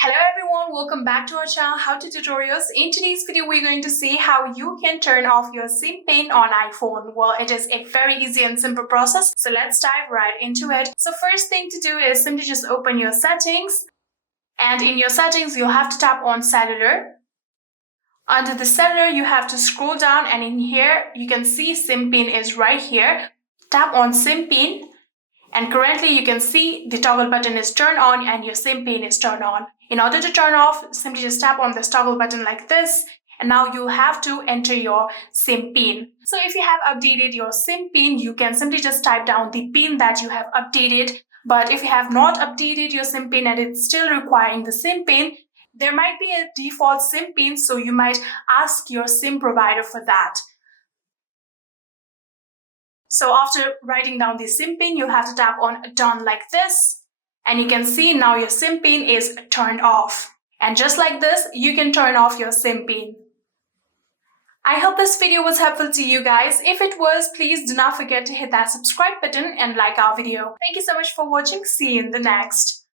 Hello everyone, welcome back to our channel How to Tutorials. In today's video, we're going to see how you can turn off your SIM pin on iPhone. Well, it is a very easy and simple process, so let's dive right into it. So first thing to do is simply just open your settings, and in your settings, you'll have to tap on Cellular. Under the Cellular, you have to scroll down, and in here, you can see SIM pin is right here. Tap on SIM pin. And currently you can see the toggle button is turned on and your SIM pin is turned on. In order to turn off, simply just tap on this toggle button like this, and now you have to enter your SIM pin. So if you have updated your SIM pin, you can simply just type down the pin that you have updated. But if you have not updated your SIM pin and it's still requiring the SIM pin, there might be a default SIM pin, so you might ask your SIM provider for that. So after writing down the SIM pin, you have to tap on done like this, and you can see now your SIM pin is turned off. And just like this, you can turn off your SIM pin. I hope this video was helpful to you guys. If it was, please do not forget to hit that subscribe button and like our video. Thank you so much for watching. See you in the next.